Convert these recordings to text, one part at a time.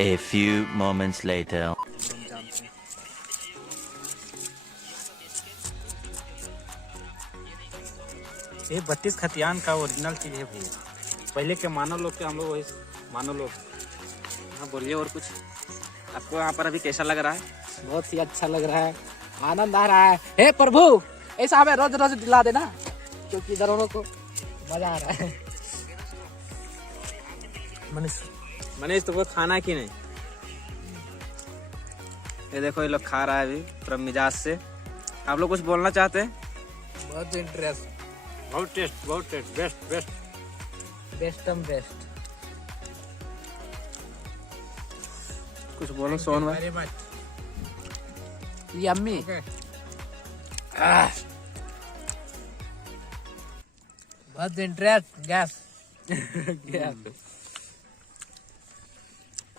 A few moments later. ये 32 खतियान का original चीज है भैया। पहले के मानव लोग के हम लोग वही मानव लोग। हाँ बोलिए और कुछ। आपको यहाँ पर अभी कैसा लग रहा है? बहुत ही अच्छा लग रहा है, आनंद आ रहा है। हे प्रभु, ऐसा हमें रोज रोज दिला देना, क्योंकि इधर हम लोग को मजा आ रहा है। मनीष तुमको खाना है कि नहीं? ये देखो ये लोग खा रहा है अभी पूरा मिजाज से। आप लोग कुछ बोलना चाहते हैं? बहुत इंटरेस्ट, बहुत टेस्ट, बेस्ट बेस्ट बेस्ट। कुछ बोलो सोहन भाई। यम्मी। बहुत इंटरेस्ट, गैस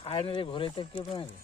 खाने भोरे तक क्यों बनाएंगे?